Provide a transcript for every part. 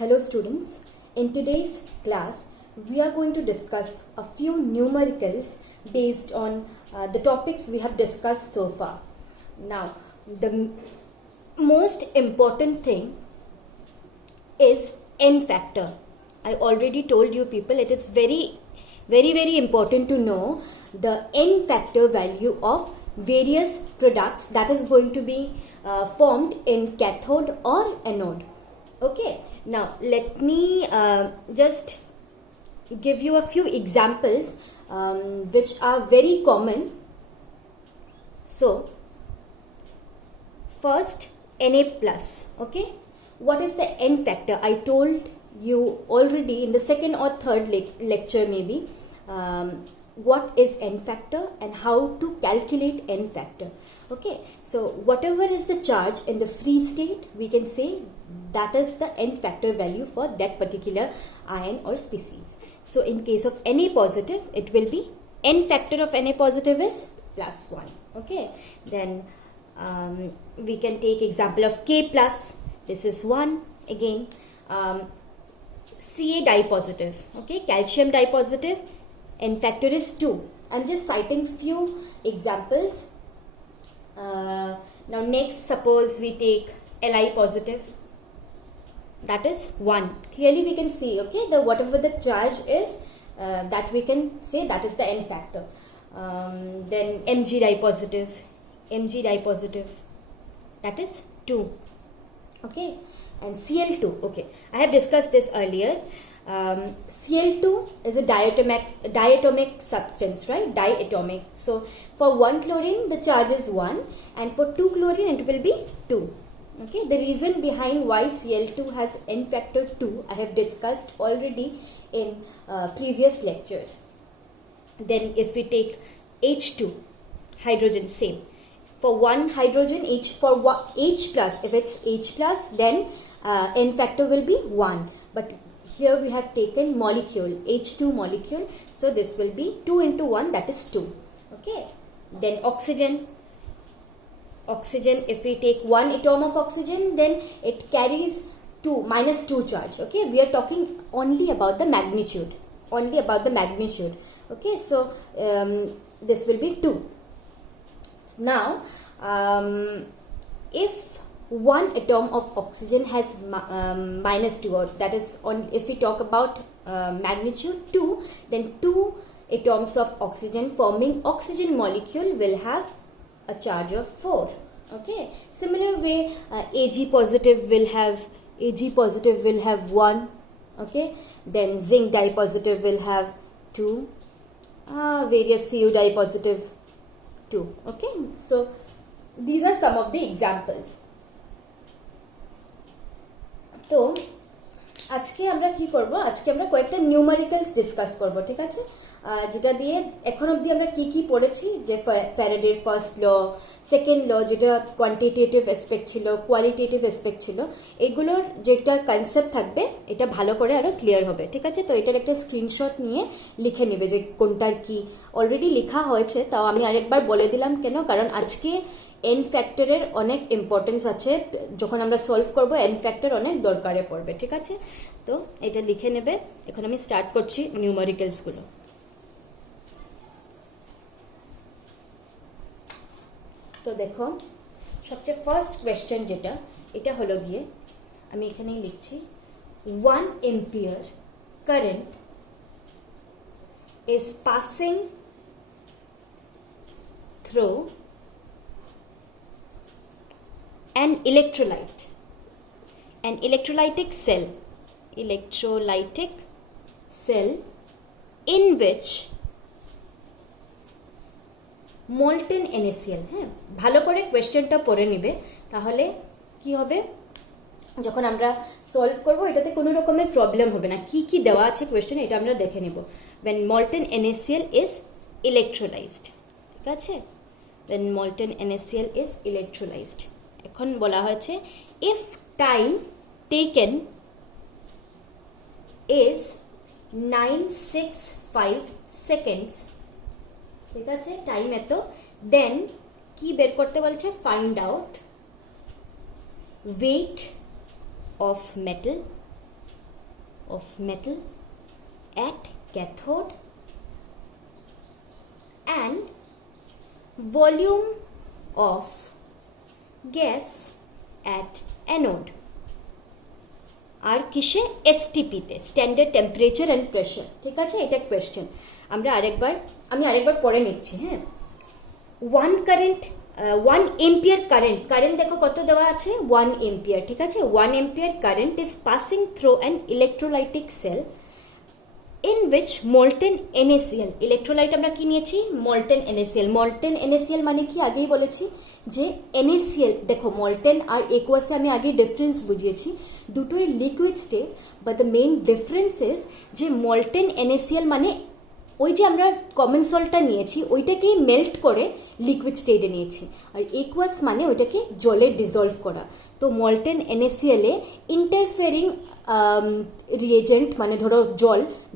Hello students, in today's class we are going to discuss a few numericals based on the topics we have discussed so far. Now the most important thing is n factor. I already told you people it is very important to know the n factor value of various products that is going to be formed in cathode or anode. Okay, now let me just give you a few examples which are very common. So first, Na plus. Okay, what is the n factor? I told you already in the second or third lecture maybe what is n factor and how to calculate n factor. Okay, so whatever is the charge in the free state, we can say that is the n factor value for that particular ion or species. So in case of Na positive, it will be n factor of Na positive is plus 1. Okay, then we can take example of K plus. This is 1 again. Ca dipositive. Okay, calcium dipositive, n factor is 2. I'm just citing few examples. Now next, suppose we take Li positive, that is 1. Clearly we can see, okay, the whatever the charge is, that we can say that is the n factor. Then Mg dipositive, that is 2. Okay, and Cl2. Okay, I have discussed this earlier. Cl2 is a diatomic substance, right? Diatomic. So for 1 chlorine the charge is 1 and for 2 chlorine it will be 2. Okay, the reason behind why Cl2 has n factor 2 I have discussed already in previous lectures. Then if we take H2, hydrogen, same. For 1 hydrogen, H plus, if it's H plus, then n factor will be 1. But here we have taken molecule, H2 molecule, so this will be 2 into 1, that is 2. Okay, then oxygen, if we take 1 atom of oxygen, then it carries minus 2 charge. Okay, we are talking only about the magnitude, okay, so this will be 2. Now if 1 atom of oxygen has minus 2, or that is on, if we talk about magnitude 2, then 2 atoms of oxygen forming oxygen molecule will have a charge of 4. Okay, similar way Ag positive will have 1. Okay, then zinc dipositive will have 2, various Cu dipositive 2. Okay, so these are some of the examples. তো আজকে আমরা কি করব, আজকে আমরা কয়েকটা numericals discuss করব, ঠিক আছে, যেটা দিয়ে এখন অবধি আমরা কি পড়েছি, যে ফ্যারাডের ফার্স্ট ল, সেকেন্ড ল যেটা কোয়ান্টিটেটিভ অ্যাসপেক্ট ছিল, কোয়ালিটেটিভ অ্যাসপেক্ট ছিল, এগুলোর যেটা কনসেপ্ট থাকবে এটা ভালো করে আরো ক্লিয়ার হবে, ঠিক আছে। তো এটার একটা স্ক্রিনশট নিয়ে লিখে নেবে যে কোনটার কি। অলরেডি লেখা হয়েছে, তাও আমি আরেকবার বলে দিলাম কেন, কারণ আজকে এন ফ্যাক্টরের অনেক ইম্পর্টেন্স আছে, যখন আমরা সলভ করব এন ফ্যাক্টর অনেক দরকারে পড়বে, ঠিক আছে। তো এটা লিখে নেবে। এখন আমি স্টার্ট করছি নিউমেরিক্যালসগুলো। তো দেখো, সবচেয়ে ফার্স্ট কোয়েশ্চেন যেটা, এটা হলো গিয়ে, আমি এখানেই লিখছি, 1 ampere current is passing through an electrolytic cell in which molten NaCl, হ্যাঁ, ভালো করে কোয়েশ্চেনটা পড়ে নিবে, তাহলে কি হবে, যখন আমরা সলভ করব এটাতে কোনো রকমের প্রবলেম হবে না। কি দেওয়া আছে কোয়েশ্চেনে এটা আমরা দেখে নেব। when molten NaCl is electrolyzed, ঠিক আছে, when molten NaCl is electrolyzed, এখন বলা হয়েছে if time taken is 965 seconds, ঠিক আছে, টাইম এত, দেন কি বের করতে বলছে, find out weight of metal of metal at cathode and volume of gas at anode. আর কিসে? এসটিপিতে, স্ট্যান্ডার্ড টেম্পারেচার অ্যান্ড প্রেশার। ঠিক আছে, এটা কোয়েশ্চেন। আমি আরেকবার পড়ে নিচ্ছি। হ্যাঁ, 1 এম্পিয়ার কারেন্ট দেখো কত দেওয়া আছে, 1 এম্পিয়ার। ঠিক আছে, 1 ampere current is passing through an electrolytic cell in which molten NaCl, electrolyte আমরা কি নিয়েছি? molten NaCl। molten NaCl মানে কি আগেই বলেছি যে NaCl, দেখো molten আর aqueous আমি আগে ডিফারেন্স বুঝিয়েছি, দুটোই liquid state, but the main difference is যে molten NaCl মানে ওই যে আমরা কমন সল্টটা নিয়েছি ওইটাকেই মেল্ট করে লিকুইড স্টেটে নিয়েছি, আর aqueous মানে ওইটাকে জলে ডিজলভ করা। তো molten NaCl এ ইন্টারফেয়ারিং রিয়েজেন্ট মানে ধরো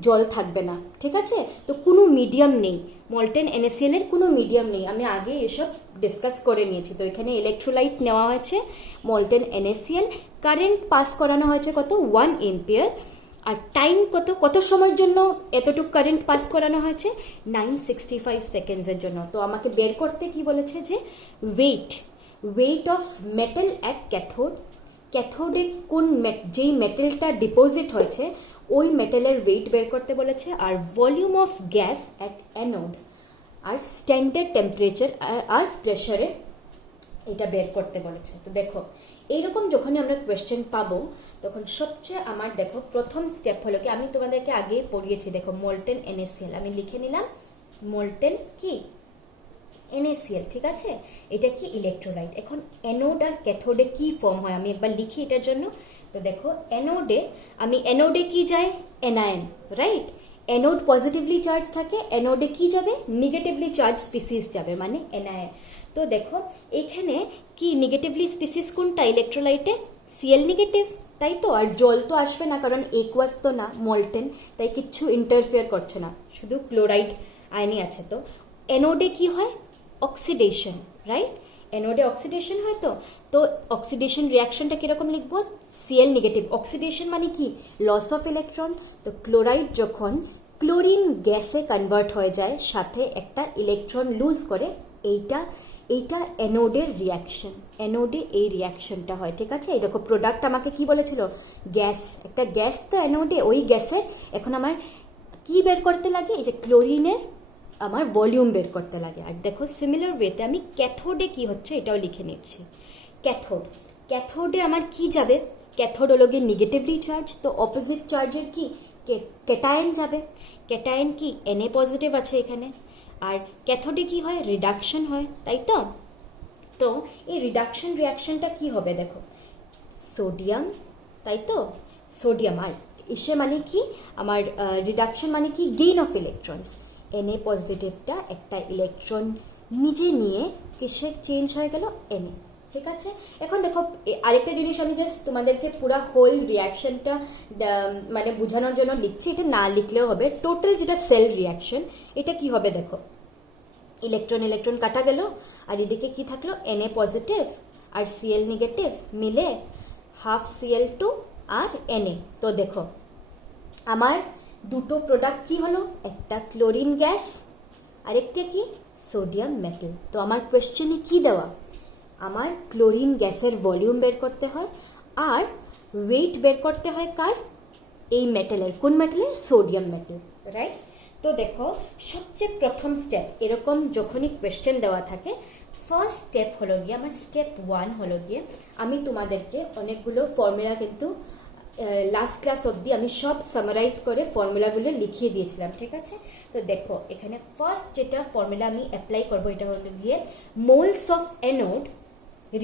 জল থাকবে না। ঠিক আছে, তো কোনো মিডিয়াম নেই, molten NaCl এর কোনো মিডিয়াম নেই, আমি আগে এসব ডিসকাস করে নিয়েছি। তো এখানে ইলেকট্রোলাইট নেওয়া হয়েছে molten NaCl, কারেন্ট পাস করানো হয়েছে কত? 1 এম্পিয়ার। আর টাইম কত সময়ের জন্য এতটুকু কারেন্ট পাস করানো হয়েছে? 965 সেকেন্ডসের জন্য। তো আমাকে বের করতে কি বলেছে যে ওয়েট অফ মেটাল অ্যাট ক্যাথোডে কোন যেই মেটালটা ডিপোজিট হয়েছে ওই মেটালের ওয়েট বের করতে বলেছে, আর volume of gas at anode, আর স্ট্যান্ডার্ড টেম্পারেচার আর প্রেশারে এটা বের করতে বলেছে। তো দেখো এইরকম যখনই আমরা কোয়েশ্চেন পাবো তখন সবচেয়ে আমার দেখো প্রথম স্টেপ হলো কি, আমি তোমাদেরকে আগেই পড়িয়েছি, দেখো molten NaCl আমি লিখে নিলাম, molten কি NaCl। ঠিক আছে, এটা কি? ইলেকট্রোলাইট। এখন অ্যানোড আর ক্যাথোডে কি ফর্ম হয় আমি একবার লিখি এটার জন্য। তো দেখো অ্যানোডে কি যায়? Anion, right? Anode positively charge থাকে, অ্যানোডে কি যাবে? নেগেটিভলি চার্জ স্পিসিস যাবে, মানে অ্যানায়ন। তো দেখো এখানে কি নেগেটিভলি স্পিসিস কোনটা ইলেকট্রোলাইটে? Cl নেগেটিভ, তাই তো। আর জল তো আসবে না কারণ aqueous তো না, molten, তাই কিচ্ছু ইন্টারফেয়ার করছে না, শুধু ক্লোরাইড আয়নি আছে। তো অ্যানোডে কি হয়? Oxidation, right? অ্যানোডে অক্সিডেশন হয়। তো অক্সিডেশন রিয়াকশনটা কিরকম লিখবো? Cl negative. অক্সিডেশন মানে কি? Loss of electron. তো ক্লোরাইড যখন ক্লোরিন গ্যাসে কনভার্ট হয়ে যায়, সাথে একটা ইলেকট্রন লুজ করে, এইটা অ্যানোডের রিয়াকশন, অ্যানোডে এই রিয়াকশনটা হয়। ঠিক আছে, এই দেখো প্রোডাক্ট আমাকে কি বলেছিল? গ্যাস, একটা গ্যাস তো অ্যানোডে, ওই গ্যাসের এখন আমার কি বের করতে লাগে? এই যে ক্লোরিনের আমার ভলিউম বের করতে লাগে। আর দেখো সিমিলার ওয়েতে আমি ক্যাথোডে কি হচ্ছে এটাও লিখে নিচ্ছি। ক্যাথোডে আমার কি যাবে? ক্যাথোড হলো গিয়ে নেগেটিভলি চার্জ, তো অপোজিট চার্জের কি? ক্যাটায়ন যাবে। ক্যাটায়ন কি? Na পজিটিভ আছে এখানে। আর ক্যাথোডে কি হয়? রিডাকশন হয়, তাই তো। তো এই রিডাকশন রিয়াকশনটা কি হবে? দেখো সোডিয়াম, তাই তো, সোডিয়াম। আর ইসে মানে কি? আমার রিডাকশন মানে কি? Gain of electrons. Na পজিটিভটা একটা ইলেকট্রন নিজে নিয়ে কিসে চেঞ্জ হয়ে গেল? Na। ঠিক আছে, এখন দেখো আরেকটা জিনিস আমি জাস্ট তোমাদেরকে পুরো হোল রিয়াকশনটা মানে বোঝানোর জন্য লিখছি, এটা না লিখলেও হবে। টোটাল যেটা সেল রিয়াকশন, এটা কি হবে? দেখো ইলেকট্রন কাটা গেল, আর এদিকে কি থাকলো? Na পজিটিভ আর Cl নেগেটিভ মিলে হাফ Cl2 আর Na। তো দেখো আমার দুটো প্রোডাক্ট কি হলো? একটা ক্লোরিন গ্যাস আর একটা কি? Sodium metal. তো আমার কোয়েশ্চেনে কি দেওয়া? আমার ক্লোরিন গ্যাসের ভলিউম বের করতে হয় আর ওয়েট বের করতে হয় কার? এই মেটালের। কোন মেটালের? Sodium metal, right? তো দেখো সবচেয়ে প্রথম স্টেপ, এরকম যখনই কোয়েশ্চেন দেওয়া থাকে, ফার্স্ট স্টেপ হলো গিয়ে আমার স্টেপ 1 হলো গিয়ে আমি তোমাদেরকে অনেকগুলো ফর্মুলা কিন্তু লাস্ট ক্লাস অবধি আমি সব সামারাইজ করে ফর্মুলাগুলো লিখিয়ে দিয়েছিলাম। ঠিক আছে, তো দেখো এখানে ফার্স্ট যেটা ফর্মুলা আমি অ্যাপ্লাই করবো এটা হলো গিয়ে moles of anode,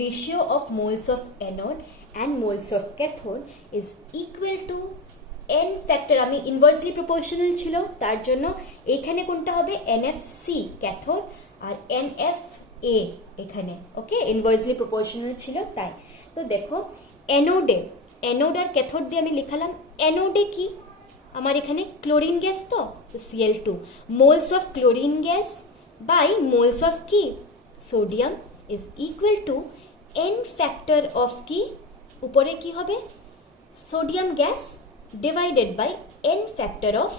ratio of moles of anode and moles of cathode is equal to n factor. আমি ইনভার্সলি প্রপোর্শনাল ছিল তার জন্য এখানে কোনটা হবে? NFC ক্যাথোড আর NFA এখানে, ওকে, ইনভার্সলি প্রপোর্শনাল ছিল তাই। তো দেখো অ্যানোড আর ক্যাথোড দিয়ে আমি লিখালাম। অ্যানোডে কি? আমার এখানে ক্লোরিন গ্যাস, তো Cl2, moles of chlorine gas by moles of কি? Sodium is equal to n factor of কি? উপরে কি হবে? Sodium gas divided by n factor of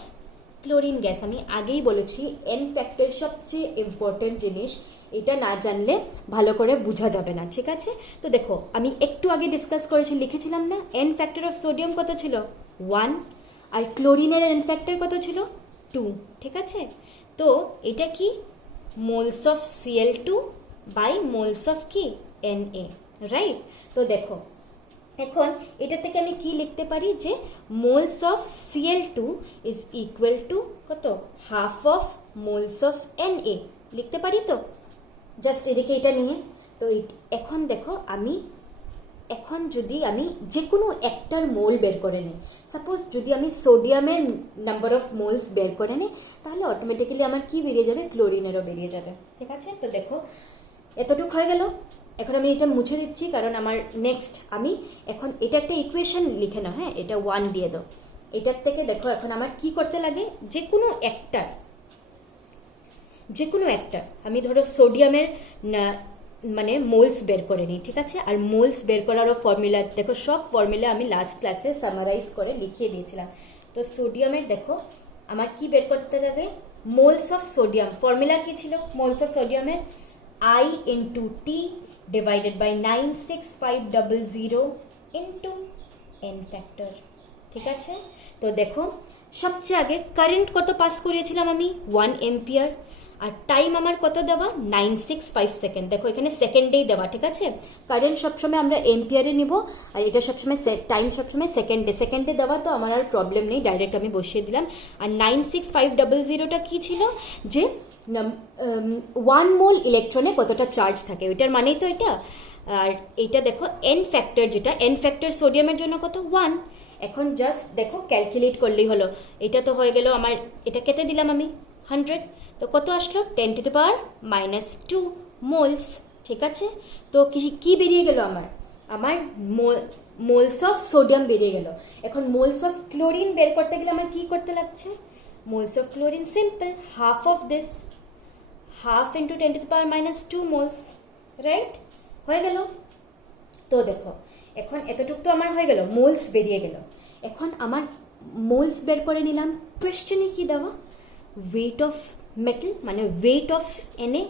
chlorine gas. আমি আগেই বলেছি n ফ্যাক্টর সবচেয়ে ইম্পর্টেন্ট জিনিস, এটা না জানলে ভালো করে বোঝা যাবে না, ঠিক আছে? তো দেখো আমি একটু আগে ডিসকাস করেছি, লিখেছিলাম না n ফ্যাক্টর অফ সোডিয়াম কত ছিল 1, আর ক্লোরিনের n ফ্যাক্টর কত ছিল 2, ঠিক আছে? তো এটা কি moles of Cl2 by moles of কি Na, রাইট? তো দেখো এখন এটা থেকে আমি কি লিখতে পারি যে moles of Cl2 is equal to কত, half of moles of Na লিখতে পারি। তো জাস্ট এদিকে এটা নিয়ে, তো এখন দেখো আমি এখন যদি আমি যে কোনো একটার মোল বের করে নিই, সাপোজ যদি আমি সোডিয়ামের নাম্বার অফ মোলস বের করে নিই, তাহলে অটোমেটিক্যালি আমার কি বেরিয়ে যাবে, ক্লোরিনেরও বেরিয়ে যাবে, ঠিক আছে? তো দেখো এতটুকু হয়ে গেল। এখন আমি এটা মুছে দিচ্ছি, কারণ আমার নেক্সট আমি এখন এটা একটা ইকুয়েশন লিখে নাও, হ্যাঁ, এটা 1 দিয়ে দাও। এটার থেকে দেখো এখন আমার কি করতে লাগে, যে কোনো একটা আমি ধরো সোডিয়ামের মানে মোলস বের করে নিই, ঠিক আছে? আর মোলস বের করারও ফর্মুলা দেখো, সব ফর্মুলা আমি লাস্ট ক্লাসে সামারাইজ করে লিখিয়ে দিয়েছিলাম। তো সোডিয়ামের দেখো আমার কি বের করতে লাগে, মোলস অফ সোডিয়াম, ফর্মুলা কি ছিল মোলস অফ সোডিয়ামের, I into T divided by 96500 into n factor, ঠিক আছে? তো দেখো সবচেয়ে আগে কারেন্ট কত পাস করিয়েছিলাম আমি 1 এম্পিয়ার, আর টাইম আমার কত দেওয়া 965 সেকেন্ড। দেখো এখানে সেকেন্ডেই দেওয়া, ঠিক আছে? কারেন্ট সবসময় আমরা এম্পিয়ারে নিব, আর এটা সবসময় টাইম সবসময় সেকেন্ডে দেওয়া, তো আমার আর প্রবলেম নেই, ডাইরেক্ট আমি বসিয়ে দিলাম। আর 96500টা কি ছিল, যে 1 মোল ইলেকট্রনে কতটা চার্জ থাকে, ওইটার মানেই তো এটা। আর এইটা দেখো n ফ্যাক্টর, যেটা n ফ্যাক্টর সোডিয়ামের জন্য কত 1। এখন জাস্ট দেখো ক্যালকুলেট করলেই হলো, এটা তো হয়ে গেল আমার, এটা কেটে দিলাম আমি 100, তো কত আসলো 10⁻² মোলস, ঠিক আছে? তো কি বেরিয়ে গেল আমার মোলস অফ সোডিয়াম বেরিয়ে গেল। এখন মোলস অফ ক্লোরিন বের করতে গেলে আমার কি করতে লাগছে, moles of chlorine simple, half of this, half into 10⁻² moles, right? হয়ে গেল। তো দেখো এখন এতটুকু তো আমার হয়ে গেল, মোলস বেরিয়ে গেল। এখন আমার মোলস বের করে নিলাম, কোয়েশ্চেনে কি দেওয়া, ওয়েট অফ মেটাল মানে ওয়েট অফ Na,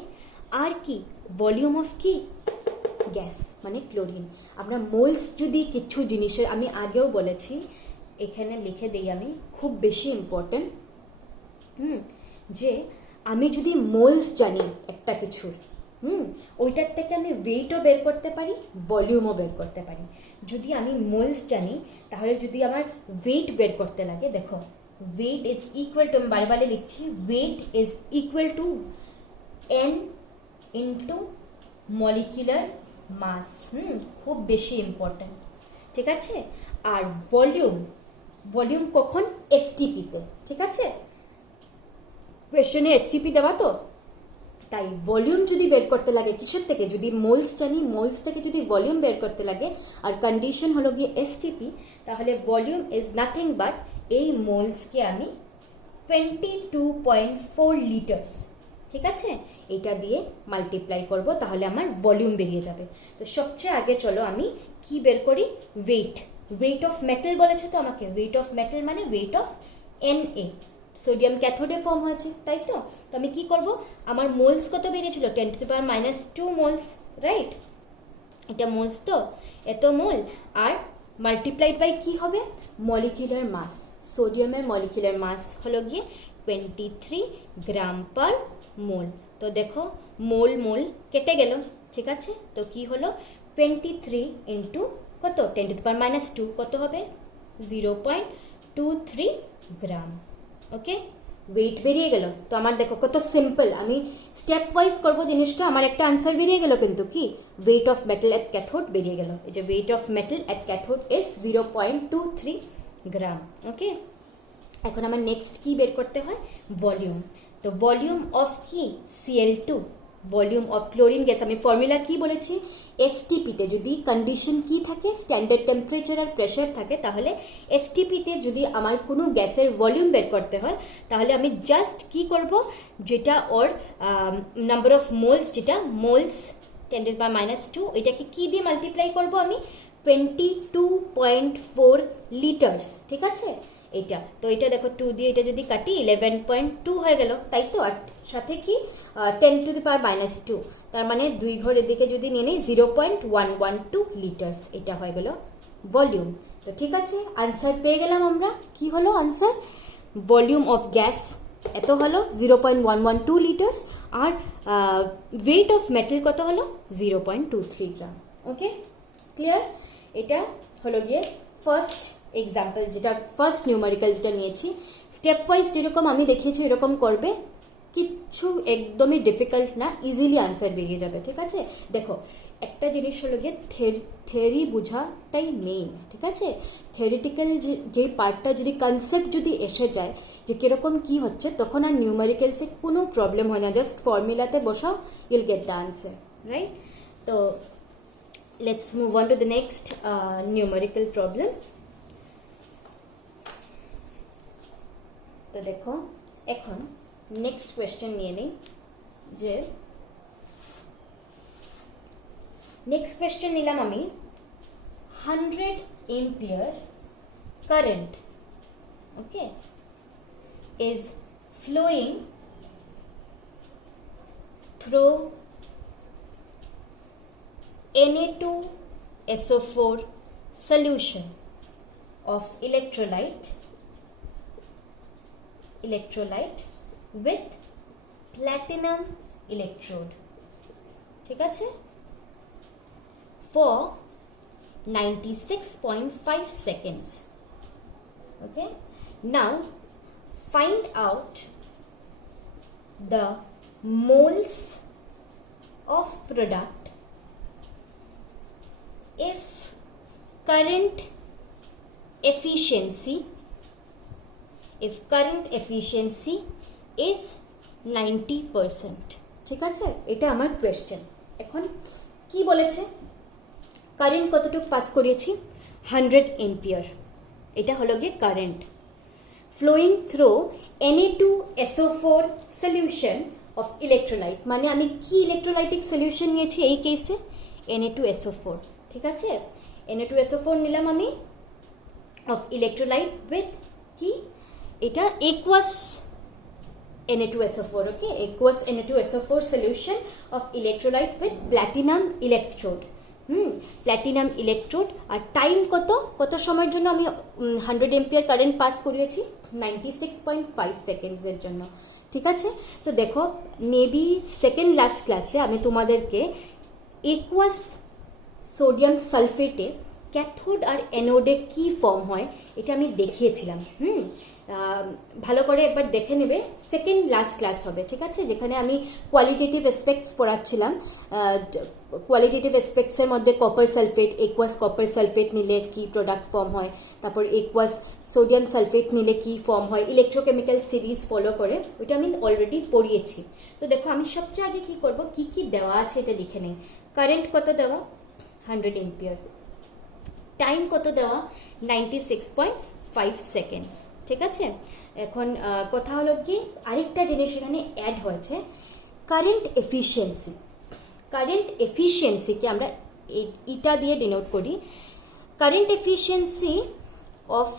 আর কি ভলিউম অফ কি গ্যাস মানে ক্লোরিন। আমরা মোলস যদি কিছু জিনিসের, আমি আগেও বলেছি, এখানে লিখে দিই আমি, খুব বেশি ইম্পর্টেন্ট, যে আমি যদি মোলস জানি একটা কিছুর, ওইটার থেকে আমি ওয়েটও বের করতে পারি, ভলিউমও বের করতে পারি। যদি আমি মোলস জানি, তাহলে যদি আমার ওয়েট বের করতে লাগে, দেখো ওয়েট ইজ ইকুয়াল টু, আমি বারে লিখছি, weight is equal to n into molecular mass, খুব বেশি ইম্পর্টেন্ট, ঠিক আছে? আর ভলিউম কখন, STP-তে, ঠিক আছে? কোয়েশ্চনে STP দেওয়া, তো তাই ভলিউম যদি বের করতে লাগে কিসের থেকে, যদি মোলস জানি, মোলস থেকে যদি ভলিউম বের করতে লাগে, আর কন্ডিশন হলো গিয়ে STP, তাহলে ভলিউম ইজ নাথিং বাট এই মোলসকে আমি 22.4 লিটার্স, ঠিক আছে, এটা দিয়ে মাল্টিপ্লাই করব, তাহলে আমার ভলিউম বেরিয়ে যাবে। তো সবচেয়ে আগে চলো আমি কি বের করি, ওয়েট অফ মেটাল বলেছে তো আমাকে, ওয়েট অফ মেটাল মানে ওয়েট অফ Na, সোডিয়াম ক্যাথোডে ফর্ম হয়েছে, তাই তো? তো আমি কি করব, আমার মোলস কত বেরিয়েছিল 10⁻² মোলস, রাইট? এটা মোলস, তো এত মোল, আর মাল্টিপ্লাইড বাই কি হবে, মলিকুলার মাস। সোডিয়ামের মলিকুলার মাস হলো গিয়ে 23 গ্রাম পার মোল। তো দেখো মোল কেটে গেল, ঠিক আছে? তো কি হলো 23 ইন্টু কত 10⁻², কত হবে 0.23 গ্রাম। ওকে, ওয়েট বেরিয়ে গেল। তো আমার দেখো কত সিম্পল, আমি স্টেপ ওয়াইজ করবো জিনিসটা, আমার একটা আনসার বেরিয়ে গেল, কিন্তু কি wait of metal at cathode বেরিয়ে গেল। এই যে wait of metal at cathode is 0.23 gram. ওকে, এখন আমার নেক্সট কি বের করতে হয়, ভলিউম। তো ভলিউম অফ কি Cl2, volume of chlorine gas, আমি ফর্মুলা কি বলেছি, STP-তে যদি কন্ডিশন কি থাকে, স্ট্যান্ডার্ড টেম্পারেচার আর প্রেশার থাকে, তাহলে STP-তে যদি আমার কোনো গ্যাসের ভলিউম বের করতে হয়, তাহলে আমি জাস্ট কি করব, যেটা ওর নাম্বার অফ মোলস, যেটা মোলস 10⁻², এটাকে কি দিয়ে মাল্টিপ্লাই করব, আমি 22.4 লিটার্স, ঠিক আছে। এটা তো এটা দেখো 2 দিয়ে এটা যদি কাটি 11.2 হয়ে গেল, তাই তো। আর সাথে কি 10⁻², তার মানে 2 ঘরের দিকে যদি নিয়ে নেই 0.112 লিটার্স, এটা হয়ে গেল ভলিউম। তো ঠিক আছে, আনসার পেয়ে গেলাম আমরা। কি হলো আনসার? ভলিউম অফ গ্যাস এত হলো 0.112 লিটার্স, আর ওয়েট অফ মেটাল কত হলো 0.23 গ্রাম। Okay, clear? এটা হলো গিয়ে ফার্স্ট এক্সাম্পল, যেটা ফার্স্ট নিউমারিক্যাল যেটা নিয়েছি। স্টেপ ওয়াইজ যেরকম আমি দেখিয়েছি এরকম করবে, কিচ্ছু একদমই ডিফিকাল্ট না, ইজিলি আনসার বেরিয়ে যাবে, ঠিক আছে। দেখো একটা জিনিস হলো গিয়ে থিওরি বোঝাটাই মেইন, ঠিক আছে। থিওরিটিক্যাল যে পার্টটা যদি কনসেপ্ট যদি এসে যায় যে কিরকম কি হচ্ছে, তখন আর নিউমারিক্যালসে কোনো প্রবলেম হয় না, জাস্ট ফর্মুলাতে বসাও, ইউল গেট দ্য আনসার, রাইট। তো let's move on to the next numerical problem. তো দেখো এখন নেক্সট কোয়েশ্চেন নিয়ে নিই, যে নেক্সট কোয়েশ্চেন নিলাম আমি 100 ampere current, okay, is flowing through Na2SO4 solution of electrolyte with platinum electrode, ঠিক আছে, for 96.5 seconds. Okay, now find out the moles of product if current efficiency is 90%, ঠিক আছে। এটা আমার কোয়েশ্চেন। এখন কি বলেছে, কারেন্ট কতটুকু পাস করিয়েছি 100 এম্পিয়ার, এটা হলো গিয়ে current flowing through Na2SO4 solution of electrolyte, মানে আমি কি ইলেকট্রোলাইটিক সলিউশন নিয়েছি এই কেসে Na2SO4, ঠিক আছে। Na2SO4 নিলাম আমি অফ ইলেকট্রোলাইট উইথ কি, এটা aqueous Na2SO4, okay, aqueous Na2SO4 solution of electrolyte with platinum electrode, platinum electrode. আর টাইম কত সময়ের জন্য আমি 100 এম্পিয়ার কারেন্ট পাস করিয়েছি 96.5 সেকেন্ডসের জন্য, ঠিক আছে। তো দেখো মেবি সেকেন্ড লাস্ট ক্লাসে আমি তোমাদেরকে aqueous সোডিয়াম সালফেটে ক্যাথোড আর অ্যানোডে কি ফর্ম হয় এটা আমি দেখিয়েছিলাম। ভালো করে একবার দেখে নেবে, সেকেন্ড লাস্ট ক্লাস হবে, ঠিক আছে, যেখানে আমি কোয়ালিটেটিভ অ্যাসপেক্টস পড়াচ্ছিলাম। কোয়ালিটেটিভ অ্যাসপেক্টসের মধ্যে copper sulphate, aqueous copper sulphate নিলে কি প্রোডাক্ট ফর্ম হয়, তারপর aqueous সোডিয়াম সালফেট নিলে কি ফর্ম হয়, ইলেকট্রোকেমিক্যাল সিরিজ ফলো করে, ওইটা আমি অলরেডি পড়িয়েছি। তো দেখো আমি সবচেয়ে আগে কি করব, কি কি দেওয়া আছে এটা লিখে নেই। কারেন্ট কত দেওয়া 100 এম্পিয়ার, টাইম কত দেওয়া 96.5 সেকেন্ডস, ঠিক আছে। এখন কথা হলো কি আরেকটা জিনিস এখানে অ্যাড হয়েছে, কারেন্ট এফিশিয়েন্সিকে আমরা এটা দিয়ে ডিনোট করি। কারেন্ট এফিশিয়েন্সি অফ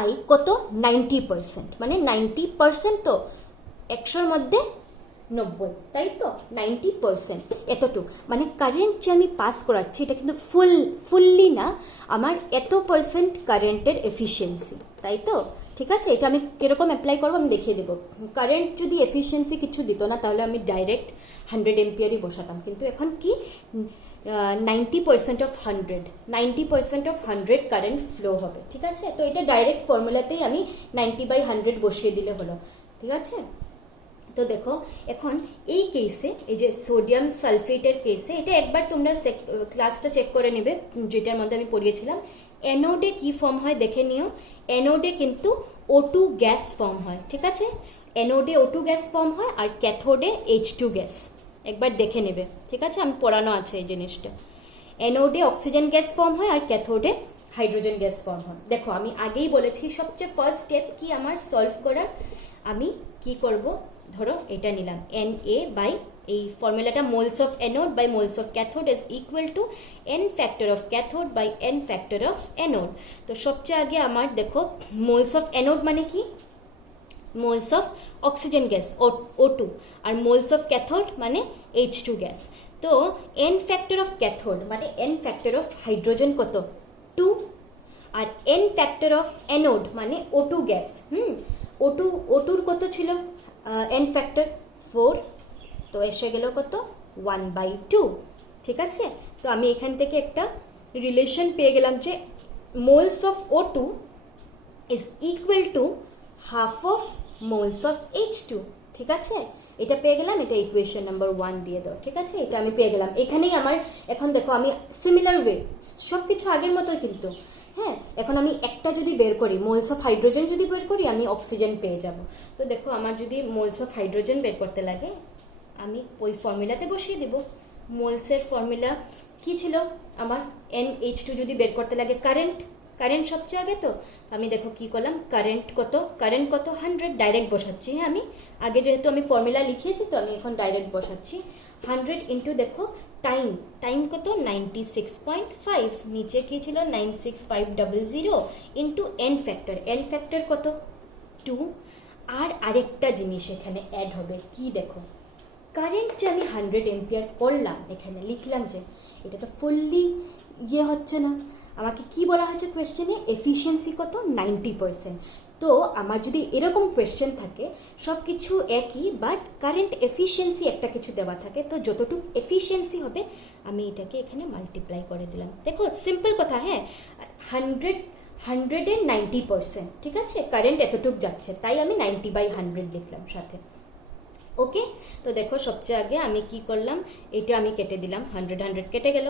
আই কত 90%, মানে 90%, তো 100-র মধ্যে 90, তাই তো 90% এতটুকু, মানে কারেন্ট যে আমি পাস করাচ্ছি এটা কিন্তু ফুললি না, আমার এত পার্সেন্ট কারেন্টের এফিশিয়েন্সি, তাই তো, ঠিক আছে। এটা আমি কিরকম অ্যাপ্লাই করবো আমি দেখিয়ে দেবো। কারেন্ট যদি এফিশিয়েন্সি কিছু দিত না তাহলে আমি ডাইরেক্ট 100 এম্পিয়ারই বসাতাম, কিন্তু এখন কি 90% অফ 100 কারেন্ট ফ্লো হবে, ঠিক আছে। তো এটা ডাইরেক্ট ফর্মুলাতেই আমি 90/100 বসিয়ে দিলে হলো, ঠিক আছে। তো দেখো এখন এই কেসে, এই যে সোডিয়াম সালফেটের কেসে, এটা একবার তোমরা ক্লাসটা চেক করে নেবে যেটার মধ্যে আমি পড়িয়েছিলাম। অ্যানোডে কি ফর্ম হয় দেখে নিও, অ্যানোডে কিন্তু O2 গ্যাস ফর্ম হয়, ঠিক আছে। অ্যানোডে O2 গ্যাস ফর্ম হয় আর ক্যাথোডে H2 গ্যাস, একবার দেখে নেবে, ঠিক আছে, আমি পড়ানো আছে এই জিনিসটা। অ্যানোডে অক্সিজেন গ্যাস ফর্ম হয় আর ক্যাথোডে হাইড্রোজেন গ্যাস ফর্ম হয়। দেখো আমি আগেই বলেছি সবচেয়ে ফার্স্ট স্টেপ কি আমার সলভ করার, আমি কি করব, ধরো এটা নিলাম Na/S এই ফর্মুলাটা moles of anode by moles of cathode is equal to n factor of cathode by n factor of anode. তো সবচেয়ে আগে আমার দেখো মোলস অফ অ্যানোড মানে কি, moles of oxygen gas O2 আর মোলস অফ ক্যাথোড মানে H2 গ্যাস। তো n ফ্যাক্টর অফ ক্যাথোড মানে n ফ্যাক্টর অফ হাইড্রোজেন কত 2, আর n ফ্যাক্টর অফ অ্যানোড মানে O2 গ্যাস। O2 কত ছিল n ফ্যাক্টর 4, তো এসে গেল কত 1/2। ঠিক আছে, তো আমি এখান থেকে একটা রিলেশন পেয়ে গেলাম যে moles of O2 is equal to half of moles of H2। ঠিক আছে, এটা পেয়ে গেলাম, এটা ইকুয়েশন নাম্বার 1 দিয়ে দাও। ঠিক আছে, এটা আমি পেয়ে গেলাম। এখানেই আমার এখন দেখো আমি সিমিলার ওয়ে সব কিছু আগের মতোই কিন্তু, হ্যাঁ এখন আমি একটা যদি বের করি মোলস অফ হাইড্রোজেন যদি বের করি আমি অক্সিজেন পেয়ে যাব। তো দেখো আমার যদি মোলস অফ হাইড্রোজেন বের করতে লাগে আমি ওই ফর্মুলাতে বসিয়ে দিব। মোলসের ফর্মুলা কি ছিল আমার, NH2 যদি বের করতে লাগে কারেন্ট সবচেয়ে আগে। তো আমি দেখো কি করলাম, কারেন্ট কত 100 ডাইরেক্ট বসাচ্ছি। হ্যাঁ আমি আগে যেহেতু আমি ফর্মুলা লিখিয়েছি তো আমি এখন ডাইরেক্ট বসাচ্ছি। 100 ইন্টু দেখো টাইম কত 96.5, নিচে কি ছিল 96500 ইন্টু n ফ্যাক্টর কত 2। আর আরেকটা জিনিস এখানে অ্যাড হবে কি দেখো, কারেন্ট যে আমি 100 এম্পিয়ার করলাম এখানে লিখলাম যে এটা তো ফুললি ইয়ে হচ্ছে না, আমাকে কি বলা হয়েছে কোয়েশ্চেনে এফিশিয়েন্সি কত 90%। তো আমার যদি এরকম কোয়েশ্চেন থাকে সব কিছু একই বাট কারেন্ট এফিশিয়েন্সি একটা কিছু দেওয়া থাকে, তো যতটুকু এফিশিয়েন্সি হবে আমি এটাকে এখানে মাল্টিপ্লাই করে দিলাম। দেখো সিম্পল কথা, হ্যাঁ 190%। ঠিক আছে, কারেন্ট এতটুকু যাচ্ছে তাই আমি 90/100 লিখলাম সাথে। ওকে, তো দেখো সবচেয়ে আগে আমি কি করলাম, এটা আমি কেটে দিলাম, 100 কেটে গেল,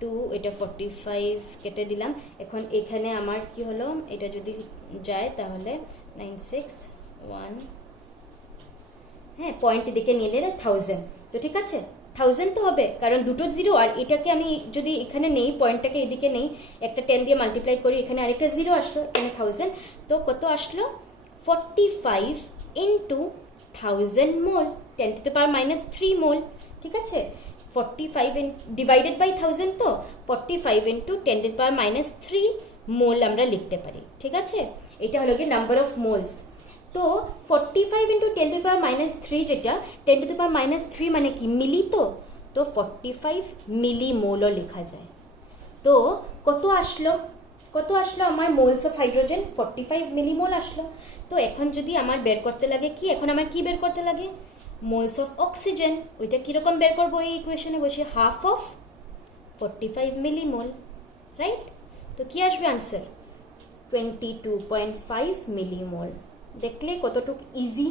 2 এটা 45 কেটে দিলাম। এখন এখানে আমার কি হলো, এটা যদি যায় তাহলে 961, হ্যাঁ পয়েন্ট দিকে নিয়ে নিলে 1000। তো ঠিক আছে 1000 তো হবে কারণ দুটো জিরো, আর এটাকে আমি যদি এখানে নেই পয়েন্টটাকে এদিকে নেই একটা 10 দিয়ে মাল্টিপ্লাই করি, এখানে আরেকটা জিরো আসলো, এখানে 1000। তো কত আসলো 45 ইন্টু 1000 মোল, 10⁻³ মোল। ঠিক আছে, 45 ডিভাইডেড বাই 1000, তো 45 ইন্টু 10⁻³ মোল আমরা লিখতে পারি। ঠিক আছে, এটা হলো কি নাম্বার অফ মোলস। তো 45 ইন্টু 10⁻³ যেটা 10⁻³ মানে কি মিলি, তো 45 মিলি মোলও লেখা যায়। তো কত আসলো আমার মোলস অফ হাইড্রোজেন 45 মিলিমোল আসলো। তো এখন যদি আমার বের করতে লাগে কি, এখন আমার কি বের করতে লাগে মোলস অফ অক্সিজেন, ওইটা কিরকম বের করবো এই ইকুয়েশনে বসে, হাফ অফ 45 মিলিমোল, রাইট। তো কি আসবে আনসার 22.5 মিলিমোল। দেখলে কতটুকু ইজি,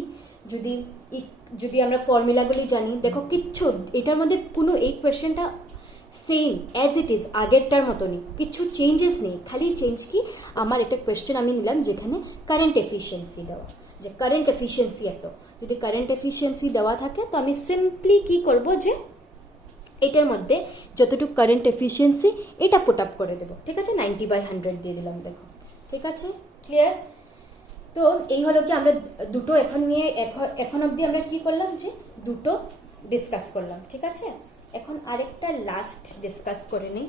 যদি আমরা ফর্মুলাগুলি জানি। দেখো কিচ্ছু এটার মধ্যে কোনো এই কোয়েশ্চেনটা সেম অ্যাজ ইট ইজ আগেরটার মতনই, কিছু চেঞ্জেস নেই। খালি চেঞ্জ কি আমার একটা কোয়েশ্চেন আমি নিলাম যেখানে কারেন্ট এফিশিয়েন্সি দেওয়া, যে কারেন্ট এফিশিয়েন্সি এত, যদি কারেন্ট এফিশিয়েন্সি দেওয়া থাকে তো আমি সিম্পলি কি করব যে এটার মধ্যে যতটুকু কারেন্ট এফিশিয়েন্সি এটা পুট আপ করে দেবো। ঠিক আছে, 90/100 দিয়ে দিলাম। দেখো ঠিক আছে, ক্লিয়ার। তো এই হলো কি আমরা দুটো এখন অবধি আমরা কি করলাম যে দুটো ডিসকাস করলাম। ঠিক আছে, এখন আরেকটা লাস্ট ডিসকাস করে নিই।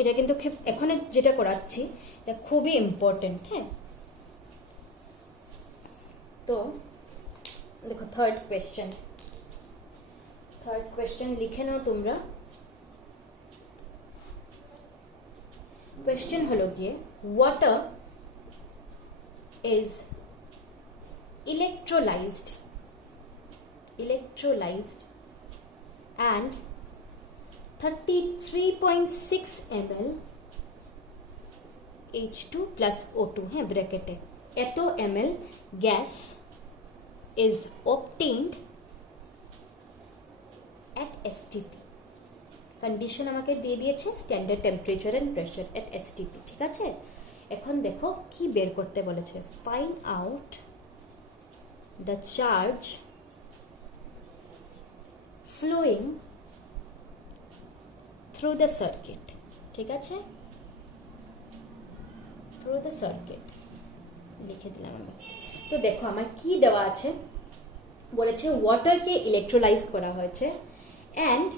এটা কিন্তু এখন যেটা করাচ্ছি এটা খুবই ইম্পর্টেন্ট। হ্যাঁ, তো দেখো থার্ড কোয়েশ্চেন লিখে নাও তোমরা। কোয়েশ্চেন হলো গিয়ে water is electrolyzed and 33.6 ml H2 plus O2 है ब्रैकेटे एतो ml gas is obtained at STP। Condition আমাকে দিয়ে দিয়েছে standard temperature and pressure at STP। ঠিক আছে, এখন দেখো কি বের করতে বলেছে, find out the charge flowing through the circuit. ঠিক আছে, থ্রু দ্য সার্কিট লিখে দিলাম আমরা। তো দেখো আমার কি দেওয়া আছে, বলেছে ওয়াটারকে ইলেকট্রোলাইজ করা হয়েছে অ্যান্ড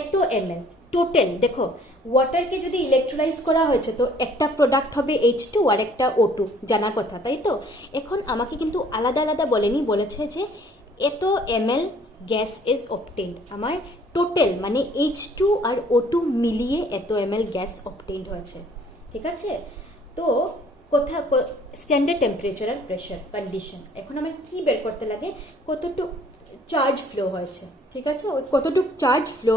এত ml টোটাল। দেখো ওয়াটারকে যদি ইলেকট্রোলাইজ করা হয়েছে তো একটা প্রোডাক্ট হবে H2 আর একটা O2, জানা কথা, তাই তো? এখন আমাকে কিন্তু আলাদা আলাদা বলেনি, বলেছে যে এত ml গ্যাস ইজ অবটেইনড। আমার টোটাল মানে H2 আর O2 মিলিয়ে এত ml গ্যাস অবটেইনড হয়েছে, ঠিক আছে? তো কোথা স্ট্যান্ডার্ড টেম্পারেচার আর প্রেশার কন্ডিশন। এখন আমার কি বের করতে লাগে, কতটুকু চার্জ ফ্লো হয়েছে, ঠিক আছে? ওই কতটুকু চার্জ ফ্লো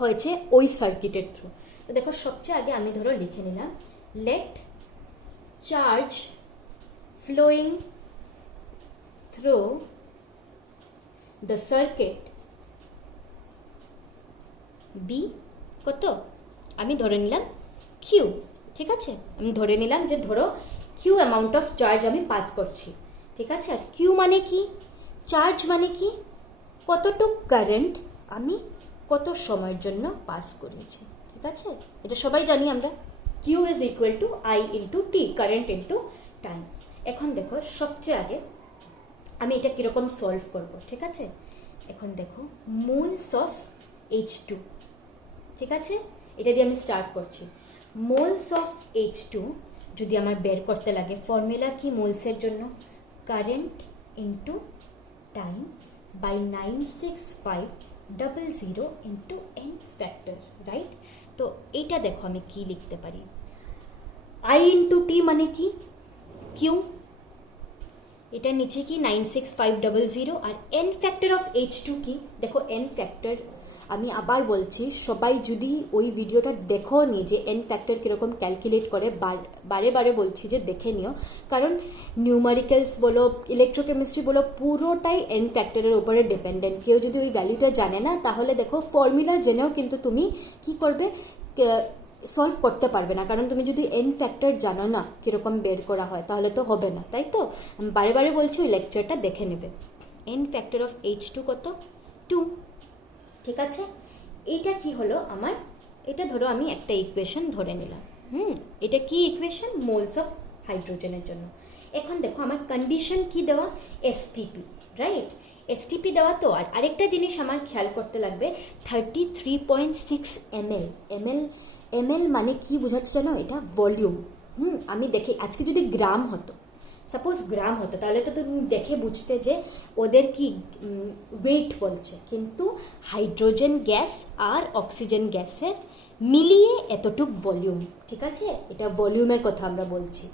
হয়েছে ওই সার্কিটের থ্রু। তো দেখো সবচেয়ে আগে আমি ধরো লিখে নিলাম let charge flowing through the circuit be কত, আমি ধরে নিলাম কিউ, ঠিক আছে? আমি ধরে নিলাম যে ধরো কিউ অ্যামাউন্ট অফ চার্জ আমি পাস করছি, ঠিক আছে? আর কিউ মানে কি, চার্জ মানে কি, কতটুক কারেন্ট আমি কত সময়ের জন্য পাস করেছি, ঠিক আছে? এটা সবাই জানি আমরা, Q is equal to I into T, current into time. এখন দেখো সবচেয়ে আগে আমি এটা কিরকম সলভ করব, ঠিক আছে? এখন দেখো মোলস অফ H2, ঠিক আছে? এটা দিয়ে আমি স্টার্ট করছি। মোলস অফ H2 যদি আমার বের করতে লাগে, ফর্মুলা কি মোলসের জন্য, current into time by 96500 into n factor, right? তো এইটা দেখো আমি কি লিখতে পারি, I ইন্টু টি মানে কি কিউ, এটা নিচে কি 96500 আর n ফ্যাক্টর অফ H2 কি, দেখো n ফ্যাক্টর আমি আবার বলছি, সবাই যদি ওই ভিডিওটা দেখো নি যে n ফ্যাক্টর কীরকম ক্যালকুলেট করে, বারে বারে বলছি যে দেখে নিও, কারণ নিউমারিক্যালস বলো ইলেকট্রোকেমিস্ট্রি বলো পুরোটাই n ফ্যাক্টরের উপরে ডিপেন্ডেন্ট। কেউ যদি ওই ভ্যালুটা জানে না তাহলে দেখো ফর্মুলা জেনেও কিন্তু তুমি কি করবে, সলভ করতে পারবে না, কারণ তুমি যদি n ফ্যাক্টর জানো না কীরকম বের করা হয় তাহলে তো হবে না, তাই তো? আমি বারে বারে বলছি ওই লেকচারটা দেখে নেবে। n ফ্যাক্টর অফ H2 কত, 2, ঠিক আছে? এইটা কি হলো আমার, এটা ধরো আমি একটা ইকুয়েশন ধরে নিলাম, এটা কি ইকুয়েশন, মোলস অফ হাইড্রোজেনের জন্য। এখন দেখো আমার কন্ডিশন কি দেওয়া, এসটিপি, রাইট? এসটিপি দেওয়া তো। আর আরেকটা জিনিস আমার খেয়াল করতে লাগবে, 33.6 ml। ml মানে কি বোঝাচ্ছে জানো, এটা ভলিউম। আমি দেখি আজকে যদি গ্রাম হতো, সাপোজ গ্রাম হতো, তাহলে তো তুমি দেখে বুঝতে যে ওদের কি ওয়েট বলছে, কিন্তু হাইড্রোজেন গ্যাস আর অক্সিজেন গ্যাসের মিলিয়ে এতটুক ভলিউম, ঠিক আছে? এটা ভলিউমের কথা আমরা বলছি।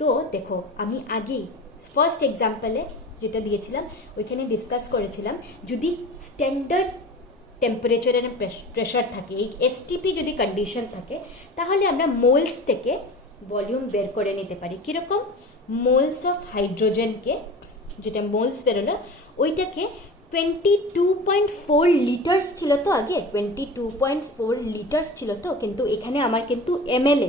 তো দেখো আমি আগেই ফার্স্ট এক্সাম্পলে যেটা দিয়েছিলাম ওইখানে ডিসকাস করেছিলাম, যদি স্ট্যান্ডার্ড টেম্পারেচার এন্ড প্রেশার থাকে, এই এসটিপি যদি কন্ডিশন থাকে, তাহলে আমরা মোলস থেকে ভলিউম বের করে নিতে পারি। কীরকম, মোলস অফ হাইড্রোজেনকে, যেটা মোলস বেরোলো ওইটাকে 22.4 লিটার্স ছিল তো আগে, 22.4 লিটার্স ছিল তো, কিন্তু এখানে আমার কিন্তু ml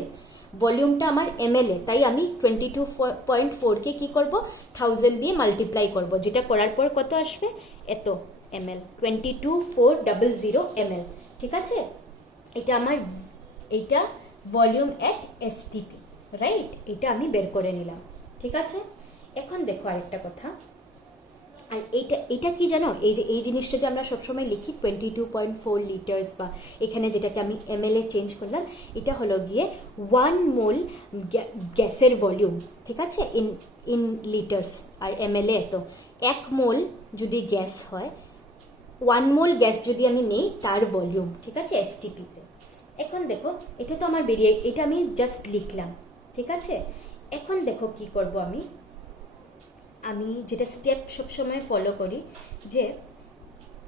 ভলিউমটা আমার ml, তাই আমি 22.4কে কি করব, 1000 দিয়ে মাল্টিপ্লাই করব, যেটা করার পর কত আসবে, এত ml, 22,400 ml, ঠিক আছে? এটা আমার, এইটা ভলিউম এট এসটিপি, রাইট? এটা আমি বের করে নিলাম, ঠিক আছে? এখন দেখো আরেকটা কথা, আর এইটা কি জানো, এই যে এই জিনিসটা যে আমরা সবসময় লিখি 22.4 লিটার্স, বা এখানে যেটাকে আমি ml এ চেঞ্জ করলাম, এটা হলো গিয়ে 1 মোল গ্যাসের ভলিউম, ঠিক আছে? ইন লিটার্স, আর ml এ তো 1 মোল যদি গ্যাস হয়, 1 মোল গ্যাস যদি আমি নেই তার ভলিউম, ঠিক আছে, এসটিপিতে। এখন দেখো এটা তো আমার বেরিয়ে, এটা আমি জাস্ট লিখলাম, ঠিক আছে? এখন দেখো কি করব, আমি যেটা স্টেপ সবসময় ফলো করি, যে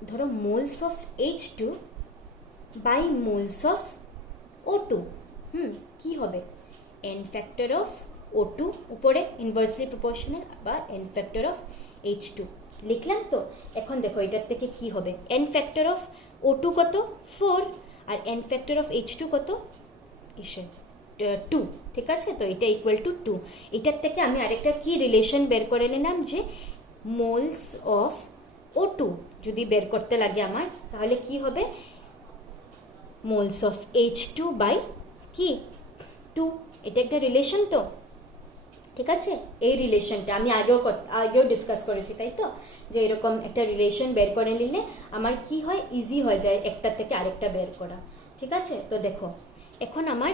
ধরো moles of H2 by moles of O2, কি হবে, n ফ্যাক্টর অফ O2 উপরে ইনভার্সলি প্রপোর্শনাল, বা n ফ্যাক্টর অফ H2 লিখলাম তো। এখন দেখো এটার থেকে কি হবে, n ফ্যাক্টর অফ O2 কত, 4, আর n ফ্যাক্টর অফ H2 কত, 2, ঠিক আছে? তো এটা ইকুয়াল টু 2। এটার থেকে আমি আরেকটা কি রিলেশন বের করে নিলাম, যে মোলস অফ O2 যদি বের করতে লাগে আমার, তাহলে কি হবে, মোলস অফ H2 বাই কি 2, এটা একটা রিলেশন তো। ঠিক আছে, এই রিলেশনটা আমি আগেও ডিসকাস করেছি, তাই তো, যে এরকম একটা রিলেশন বের করে নিলে আমার কি হয়, ইজি হয়ে যায় একটা থেকে আরেকটা বের করা। ঠিক আছে, তো দেখো এখন আমার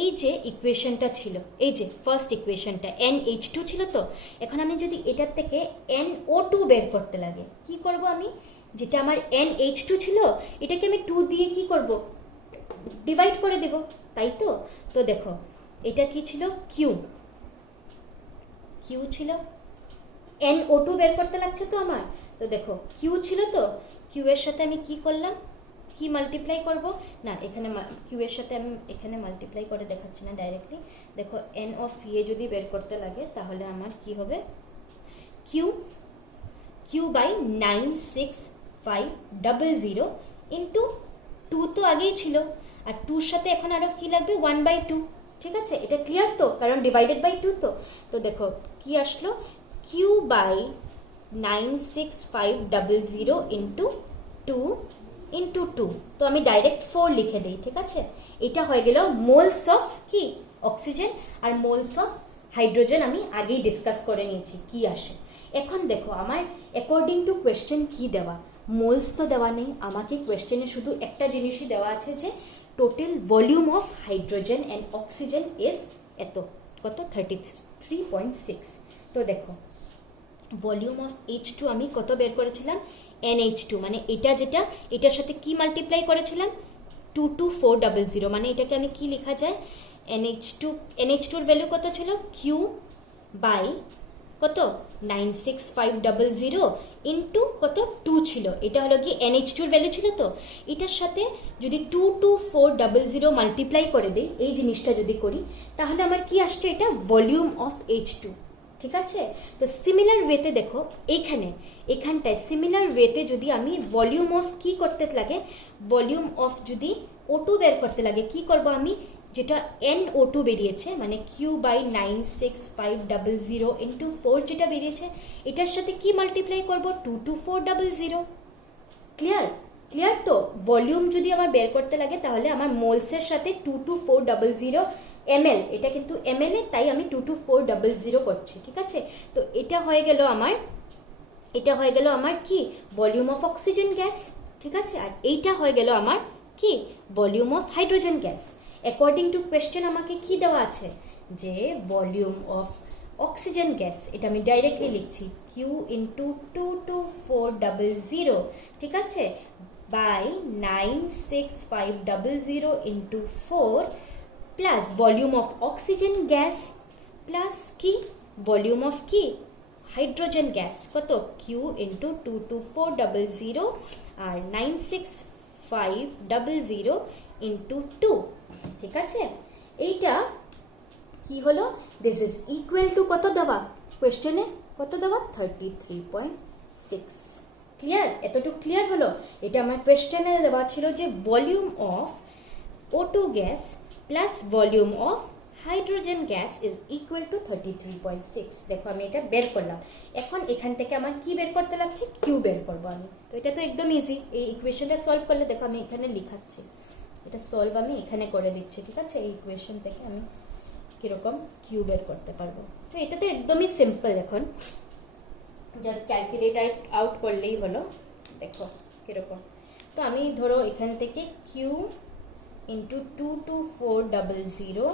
এই যে ইকুয়েশনটা ছিল, এই যে ফার্স্ট ইকুয়েশনটা NH2 ছিল, তো এখন আমি যদি এটার থেকে NO2 বের করতে লাগে, কি করব আমি, যেটা আমার NH2 ছিল এটাকে আমি 2 দিয়ে কি করব, ডিভাইড করে দেব, তাই তো। তো দেখো এটা কি ছিল, কিউ ছিল, NO2 বের করতে লাগছে তো আমার, তো দেখো কিউ ছিল, তো কিউ এর সাথে আমি কি করলাম, কি মাল্টিপ্লাই করব না, এখানে কিউ এর সাথে আমি এখানে মাল্টিপ্লাই করে দেখাচ্ছি না ডাইরেক্টলি, দেখো N অফ এ যদি বের করতে লাগে তাহলে আমার কি হবে, কিউ বাই 96500 ইন্টু 2 তো আগেই ছিল, আর 2 সাথে এখন আরো কি লাগবে, 1/2। ঠিক আছে, এটা ক্লিয়ার তো, কারণ ডিভাইডেড বাই 2 তো। তো দেখো কি আসলো, কিউ বাই 96500 ইন্টু 2 ইন্টু 2, তো আমি ডাইরেক্ট 4 লিখে দিই। ঠিক আছে, এটা হয়ে গেল মোলস অফ কি, অক্সিজেন, আর মোলস অফ হাইড্রোজেন আমি আগেই ডিসকাস করে নিয়েছি কি আসে। এখন দেখো আমার অ্যাকর্ডিং টু কোয়েশ্চেন কি দেওয়া, মোলস তো দেওয়া নেই আমাকে, কোয়েশ্চেনে শুধু একটা জিনিসই দেওয়া আছে যে total volume of hydrogen and oxygen is এত, কত, 33.6। তো দেখো ভলিউম অফ H2 আমি কত বের করেছিলাম, NH2, মানে এটা যেটা, এটার সাথে কি মাল্টিপ্লাই করেছিলাম, 22400, মানে এটাকে আমি কি লেখা যায়, NH2 এর ভ্যালু কত ছিল, কিউ বাই কত 96500 ইন্টু কত 2 ছিল, এটা হলো কি NH2 এর ভ্যালু ছিল, তো এটার সাথে যদি 22400 মাল্টিপ্লাই করে দিই, এই জিনিসটা যদি করি তাহলে আমার কি আসছে, এটা ভলিউম অফ H2। ঠিক আছে, তো সিমিলার ওয়েতে দেখো এখানটায় সিমিলার ওয়েতে যদি আমি ভলিউম অফ কি করতে লাগে, ভলিউম অফ যদি O2 বের করতে লাগে, কি করব আমি, যেটা NO2 বেরিয়েছে, মানে কিউ বাই 96500 ইন্টু 4 যেটা বেরিয়েছে, এটার সাথে কি মাল্টিপ্লাই করব, 22400। ক্লিয়ার তো, ভলিউম যদি আমার বের করতে লাগে তাহলে আমার মোলসের সাথে 22400 ml, এটা কিন্তু ml এ, তাই আমি 22400 করছি। ঠিক আছে, তো এটা হয়ে গেল আমার কি, ভলিউম অফ অক্সিজেন গ্যাস। ঠিক আছে, আর এইটা হয়ে গেল আমার কি, volume of hydrogen gas. According to question আমাকে কি দেওয়া আছে, যে ভলিউম অফ অক্সিজেন গ্যাস, এটা আমি ডাইরেক্টলি লিখছি, কিউ ইন্টু 22400, ঠিক আছে, by 96500 into 4 plus volume of oxygen gas plus কি, ভলিউম অফ কি, হাইড্রোজেন গ্যাস, কত, কিউ ইন্টু 22400 আর 96500 ইন্টু 2। ঠিক আছে, এইটা কি হলো, দিস ইজ ইকুয়াল টু কত দেওয়া, কোয়েশ্চেনে কত দেওয়া, 33.6। ক্লিয়ার, এতটুকু ক্লিয়ার হলো। এটা আমার কোয়েশ্চেনে দেওয়া ছিল যে volume of O2 gas plus volume of hydrogen gas is equal two 33.6। দেখো আমি এটা বের করলাম, এখন এখান থেকে আমার কি বের করতে লাগছে, কিউ বের করবো আমি। তো এটা তো একদম ইজি, এই ইকুয়েশনটা সলভ করলে দেখো আমি এখানে লিখাচ্ছি, এটা সলভ আমি এখানে করে দিচ্ছি। ঠিক আছে, এই ইকুয়েশন থেকে আমি কিরকম কিউ বের করতে পারবো, তো এটা তো একদমই সিম্পল, এখন জাস্ট ক্যালকুলেট আউট করলেই হলো। দেখো কিরকম, তো আমি ধরো এখান থেকে কিউ ইন্টু 22400,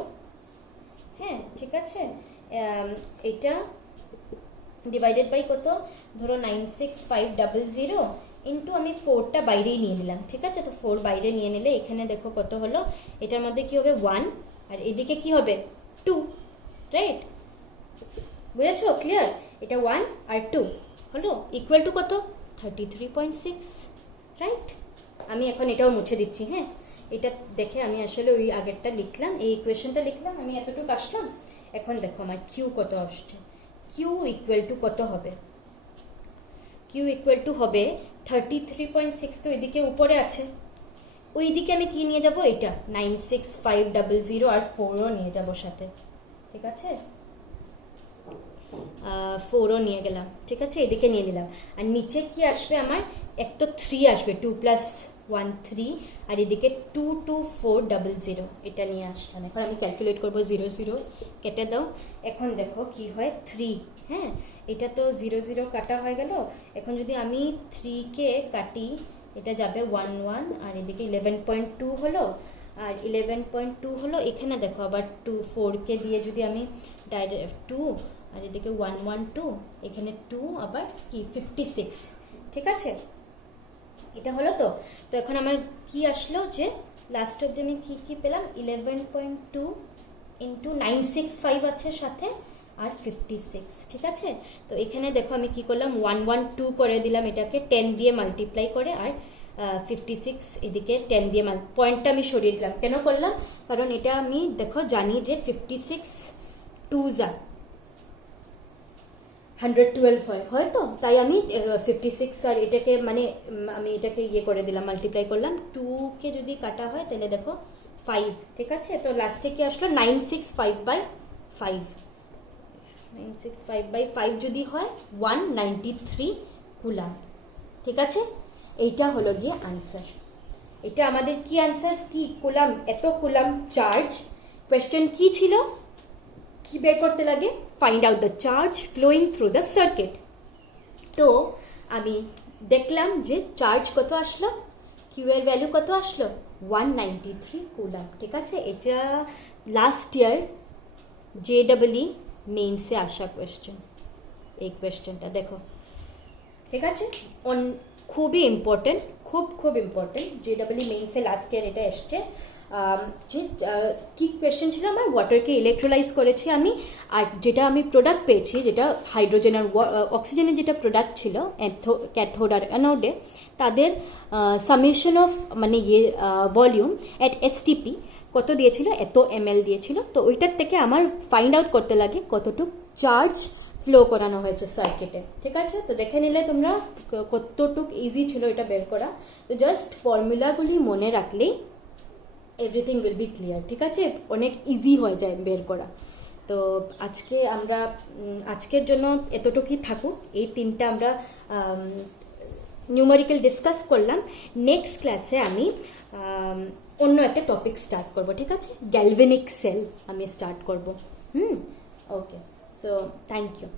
হ্যাঁ ঠিক আছে, এটা ডিভাইডেড বাই কত, ধরো 96500 ইন্টু আমি 4টা বাইরেই নিয়ে নিলাম। ঠিক আছে, তো 4 বাইরে নিয়ে নিলে এখানে দেখো কত হলো, এটার মধ্যে কি হবে 1, আর এদিকে কি হবে 2, রাইট, বুঝেছো, ক্লিয়ার, এটা 1 আর 2 হলো ইকুয়াল টু কত, 33.6, রাইট। আমি এখন এটাও মুছে দিচ্ছি, হ্যাঁ, এটা দেখে আমি আসলে ওই আগেরটা লিখলাম, এই ইকুয়েশনটা লিখলাম, আমি এতটুকু আসলাম। এখন দেখো আমার কিউ কত আসছে, কিউ ইকুয়াল টু কত হবে, কিউ ইকুয়াল টু হবে 33.6, তো এদিকে উপরে আছে, ওই দিকে আমি কি নিয়ে যাব, এটা 96500 আর 4ও নিয়ে যাব সাথে। ঠিক আছে, 4ও নিয়ে গেলাম। ঠিক আছে, এদিকে নিয়ে নিলাম, আর নিচে কি আসবে আমার, এক তো 3 আসবে, 2 প্লাস 13 আর এদিকে 22400 এটা নিয়ে আসলাম। এখন আমি ক্যালকুলেট করব 0 0 কেটে দাও। এখন দেখো কি হয় 3, হ্যাঁ এটা তো 0 0 কাটা হয়ে গেল। এখন যদি আমি 3 কে কাটি এটা যাবে 1 1 আর এদিকে 11.2 হলো আর 11.2 হলো। এখানে দেখো আবার 2 4 কে দিয়ে যদি আমি ডাইরেক্ট 2 আর এদিকে 1 1 2 এখানে 2 আবার কি 56, ঠিক আছে এটা হলো। তো তো এখন আমার কি আসলো যে লাস্ট অবধি আমি কি পেলাম 11.2 ইন্টু 965 আছে সাথে আর 56, ঠিক আছে। তো এখানে দেখো আমি কি করলাম 112 করে দিলাম, এটাকে 10 দিয়ে মাল্টিপ্লাই করে আর 56 এদিকে 10 দিয়ে পয়েন্টটা আমি সরিয়ে দিলাম। কেন করলাম? কারণ এটা আমি দেখো জানি যে 56 2 যা 112 হয় হয়তো, তাই আমি 56 আর এটাকে মানে আমি এটাকে ইয়ে করে দিলাম, মাল্টিপ্লাই করলাম। 2 কে যদি কাটা হয় তাহলে দেখো 5, ঠিক আছে। তো লাস্টে কি আসলো 965/5, 965/5 যদি হয় 193 কুলাম, ঠিক আছে। এইটা হলো গিয়ে আনসার। এটা আমাদের কি আনসার, কি কুলাম, এত কুলাম চার্জ। কোয়েশ্চেন কি ছিল, কি বের করতে লাগে, find out the charge flowing through the circuit. তো আমি দেখলাম যে চার্জ কত আসলো, কিউ এর ভ্যালু কত আসলো 193 কুলাম, ঠিক আছে। এটা লাস্ট ইয়ার JEE মেইনসে আসা কোয়েশ্চেন, এই কোয়েশ্চেনটা দেখো, ঠিক আছে। খুবই ইম্পর্টেন্ট, খুব ইম্পর্টেন্ট। JEE মেইনসে লাস্ট ইয়ার এটা এসছে। যে কি কোয়েশ্চেন ছিল আমার, ওয়াটারকে ইলেকট্রোলাইজ করেছি আমি, আর যেটা আমি প্রোডাক্ট পেয়েছি যেটা হাইড্রোজেন আর অক্সিজেনের যেটা প্রোডাক্ট ছিল ক্যাথোড আর অ্যানোডে, তাদের সামেশন অফ মানে ইয়ে ভলিউম অ্যাট STP কত দিয়েছিল, এত ml দিয়েছিল। তো ওইটার থেকে আমার ফাইন্ড আউট করতে লাগে কতটুকু চার্জ ফ্লো করানো হয়েছে সার্কিটে, ঠিক আছে। তো দেখে নিলে তোমরা কতটুক ইজি ছিল এটা বের করা। তো জাস্ট ফর্মুলাগুলি মনে রাখলেই এভরিথিং উইল বি ক্লিয়ার, ঠিক আছে, অনেক ইজি হয়ে যায় বের করা। তো আজকে আমরা আজকের জন্য এতটুকুই থাকুক। এই তিনটা আমরা নিউমেরিক্যাল ডিসকাস করলাম। নেক্সট ক্লাসে আমি অন্য একটা টপিক স্টার্ট করব, ঠিক আছে, গ্যালভেনিক সেল আমি স্টার্ট করব। ওকে, সো থ্যাংক ইউ।